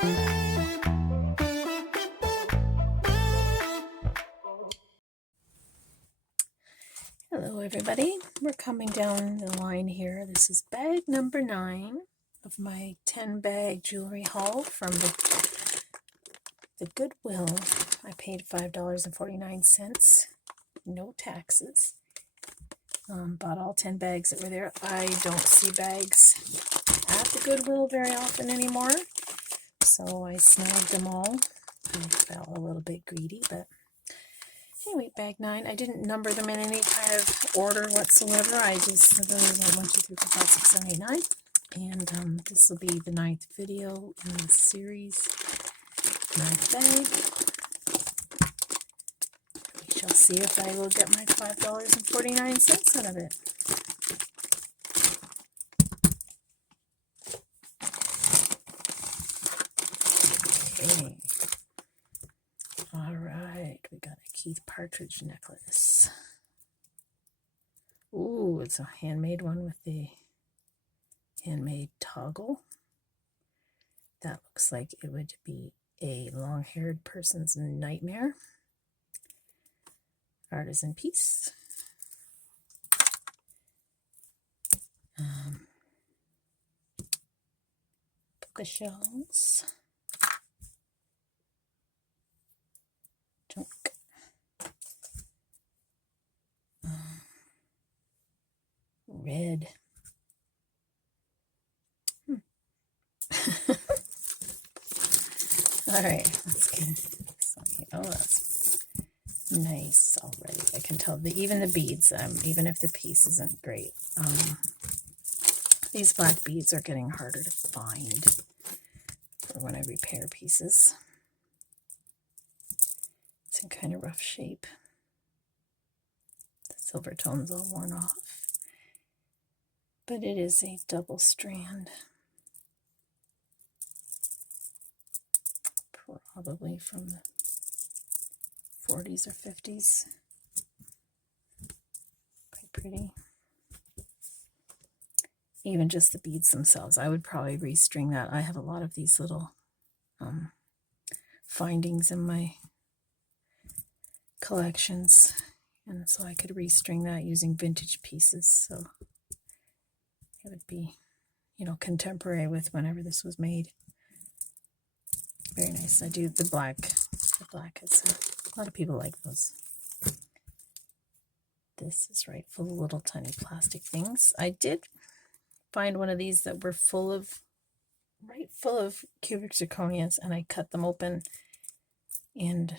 Hello everybody, we're coming down the line here. This is bag number 9 of my 10 bag jewelry haul from the Goodwill. I paid $5.49, no taxes. Bought all 10 bags that were there. I don't see bags at the Goodwill very often anymore, so I snagged them all. I felt a little bit greedy, but anyway, bag 9. I didn't number them in any kind of order whatsoever. I just went 1, 2, 3, 4, 5, 6, 7, 8, 9. And this will be the 9th video in the series. 9th bag. We shall see if I will get my $5.49 out of it. Okay. Alright, we got a Keith Partridge necklace. Ooh, it's a handmade one with the handmade toggle. That looks like it would be a long-haired person's nightmare. Artisan piece. Polka shells. Junk. Red. All right, let's get something. Oh, that's nice already. I can tell even the beads, even if the piece isn't great, these black beads are getting harder to find for when I repair pieces. It's in kind of rough shape. The silver tone's all worn off, but it is a double strand. Probably from the 40s or 50s. Quite pretty. Even just the beads themselves, I would probably restring that. I have a lot of these little findings in my collections, and so I could restring that using vintage pieces, so it would be, you know, contemporary with whenever this was made. Very nice. I do the black. The black is a lot of people like those. This is right, full of little tiny plastic things. I did find one of these that were full of cubic zirconias, and I cut them open, and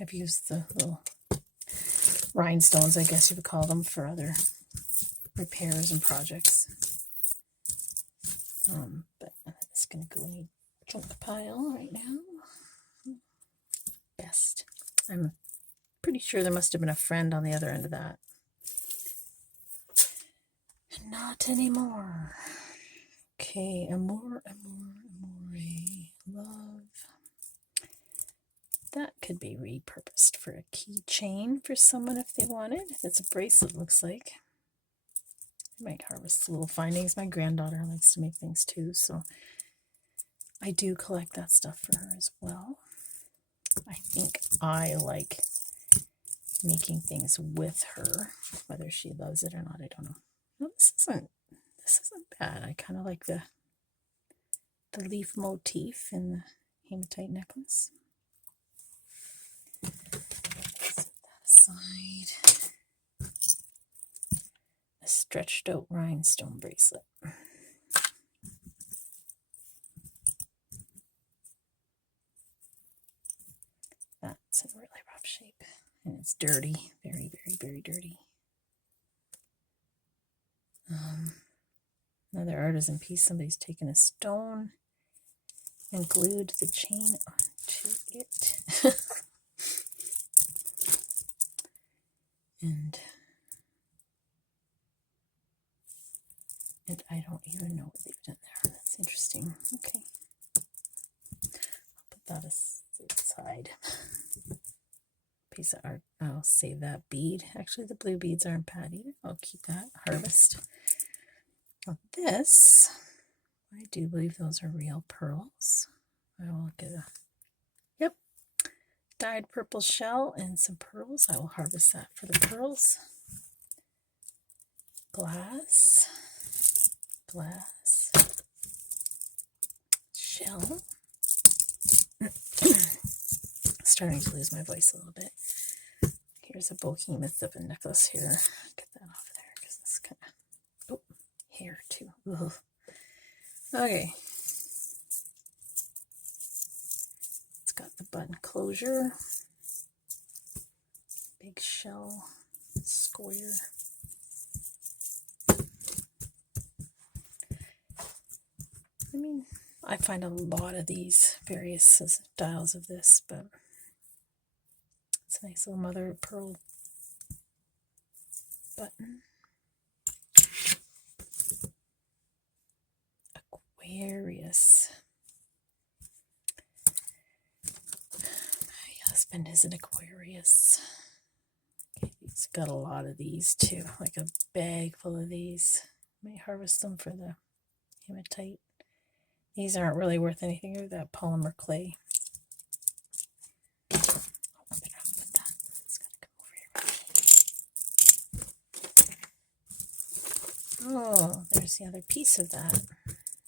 I've used the little rhinestones, I guess you would call them, for other repairs and projects. But it's going to go in a junk pile right now. Best. I'm pretty sure there must have been a friend on the other end of that. Not anymore. Okay, amore, love. That could be repurposed for a keychain for someone if they wanted. It's a bracelet, looks like. I might harvest little findings. My granddaughter likes to make things too, so I do collect that stuff for her as well. I think I like making things with her, whether she loves it or not, I don't know. No, this isn't bad. I kind of like the leaf motif in the hematite necklace. Set that aside. A stretched out rhinestone bracelet. That's in really rough shape, and it's dirty, very, very, very dirty. Another artisan piece. Somebody's taken a stone and glued the chain onto it. and I don't even know what they've done there. That's interesting. Okay. I'll put that aside. Piece of art. I'll save that bead. Actually, the blue beads aren't bad either. I'll keep that. Harvest. Now this, I do believe those are real pearls. I will get a, yep, dyed purple shell and some pearls. I will harvest that for the pearls. Glass, shell. Starting to lose my voice a little bit. Here's a behemoth of a necklace here. Get that off of there because it's kind of, oh, hair too. Ugh. Okay. It's got the button closure. Big shell, square. I mean, I find a lot of these various styles of this, but it's a nice little mother of pearl button. Aquarius. My husband is an Aquarius. Okay, he's got a lot of these too, like a bag full of these. Might harvest them for the hematite. These aren't really worth anything. They're that polymer clay. Oh, there's the other piece of that.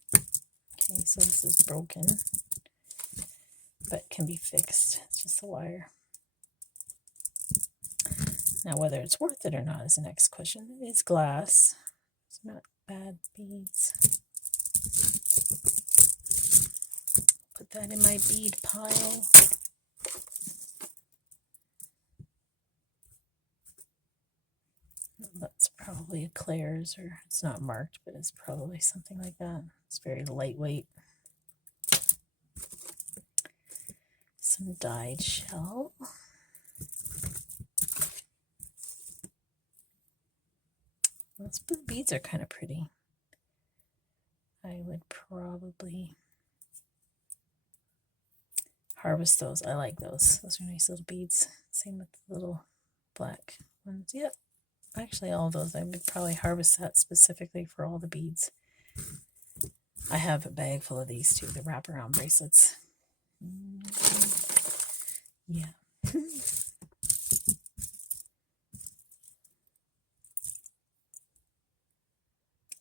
Okay, so this is broken, but can be fixed. It's just a wire. Now, whether it's worth it or not is the next question. It is glass. It's not bad beads. Put that in my bead pile. That's probably a Claire's, or it's not marked, but it's probably something like that. It's very lightweight. Some dyed shell. Those beads are kind of pretty. I would probably harvest those. I like those. Those are nice little beads. Same with the little black ones. Yep. Actually, all those. I would probably harvest that specifically for all the beads. I have a bag full of these too, the wraparound bracelets. Yeah.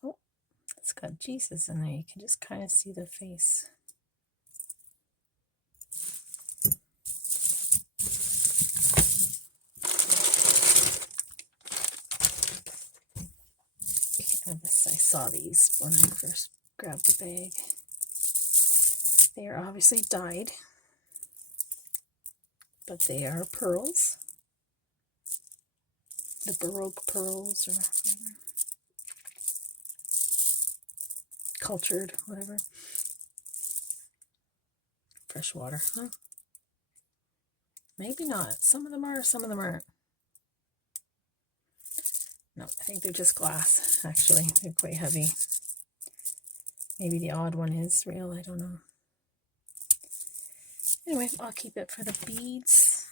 Oh, it's got Jesus in there. You can just kind of see the face. I saw these when I first grabbed the bag. They are obviously dyed, but they are pearls. The Baroque pearls, or whatever. Cultured, whatever. Fresh water, huh? Maybe not. Some of them are, some of them aren't. No, I think they're just glass, actually. They're quite heavy. Maybe the odd one is real, I don't know. Anyway, I'll keep it for the beads.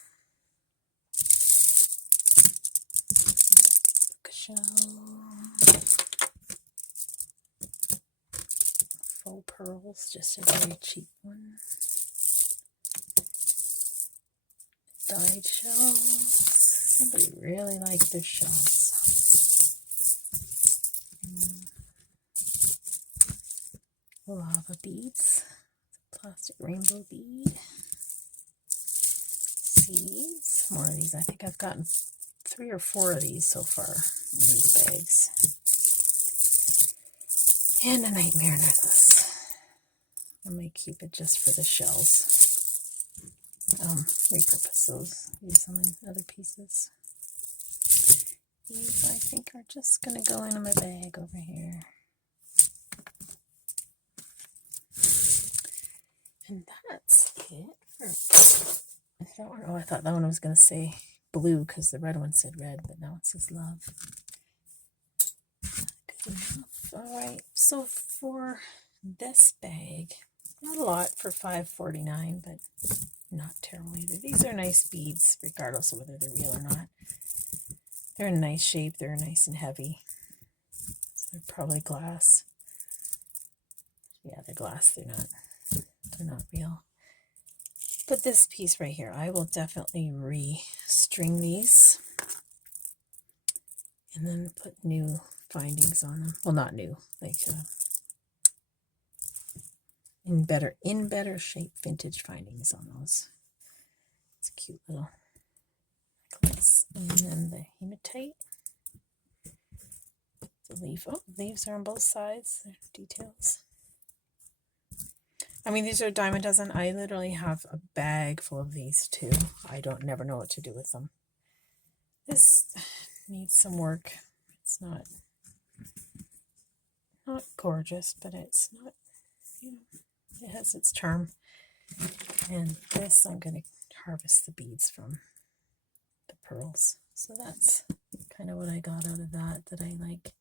Shell. Faux pearls, just a very cheap one. Dyed shells. Somebody really likes their shells. Lava beads. Plastic rainbow bead. Seeds. More of these. I think I've gotten 3 or 4 of these so far in these bags. And a nightmare necklace. I might keep it just for the shells. Repurpose those, use them in other pieces. These I think are just gonna go into my bag over here. And that's it for that one. Oh, I thought that one was gonna say blue because the red one said red, but now it says love. Good enough. Alright, so for this bag, not a lot for $5.49, but not terrible either. These are nice beads, regardless of whether they're real or not. They're in nice shape. They're nice and heavy. So they're probably glass. Yeah, they're glass. They're not real. But this piece right here, I will definitely restring these and then put new findings on them. Well, not new, like in better shape vintage findings on those. It's a cute little necklace. And then the hematite. The leaf. Oh, leaves are on both sides. They're details. I mean, these are dime a dozen. I literally have a bag full of these too. I don't never know what to do with them. This needs some work. It's not gorgeous, but it's not, you know, it has its charm. And this, I'm going to harvest the beads from the pearls. So that's kind of what I got out of that I like.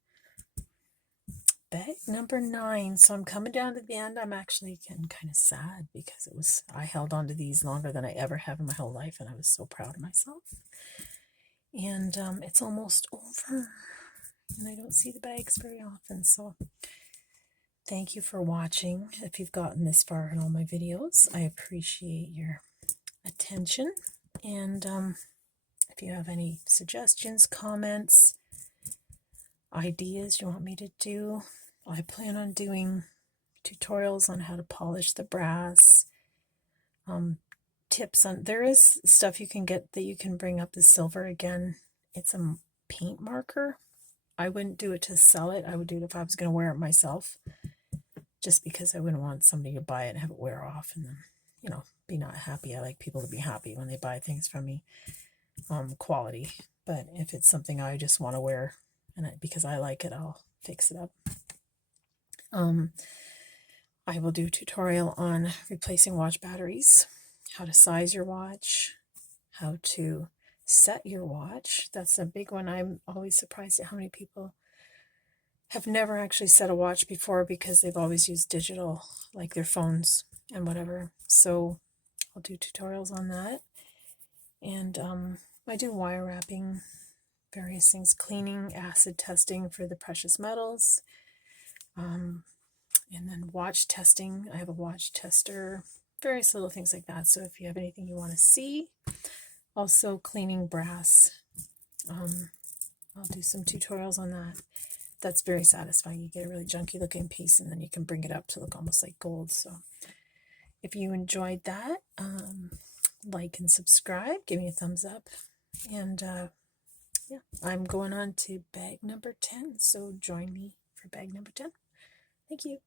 Bag number 9. So I'm coming down to the end. I'm actually getting kind of sad because I held on to these longer than I ever have in my whole life, and I was so proud of myself. And it's almost over, and I don't see the bags very often. So thank you for watching. If you've gotten this far in all my videos, I appreciate your attention. And if you have any suggestions, comments, ideas you want me to do, I plan on doing tutorials on how to polish the brass, tips on, there is stuff you can get that you can bring up the silver. Again, it's a paint marker. I wouldn't do it to sell it. I would do it if I was going to wear it myself, just because I wouldn't want somebody to buy it and have it wear off and then, you know, be not happy. I like people to be happy when they buy things from me, quality. But if it's something I just want to wear and because I like it, I'll fix it up. I will do a tutorial on replacing watch batteries, how to size your watch, how to set your watch. That's a big one. I'm always surprised at how many people have never actually set a watch before because they've always used digital, like their phones and whatever. So I'll do tutorials on that. And I do wire wrapping, various things, cleaning, acid testing for the precious metals, and then watch testing. I have a watch tester, various little things like that. So if you have anything you want to see, also cleaning brass, I'll do some tutorials on that. That's very satisfying. You get a really junky looking piece and then you can bring it up to look almost like gold. So if you enjoyed that, like and subscribe, give me a thumbs up. And yeah, I'm going on to bag number 10. So join me for bag number 10. Thank you.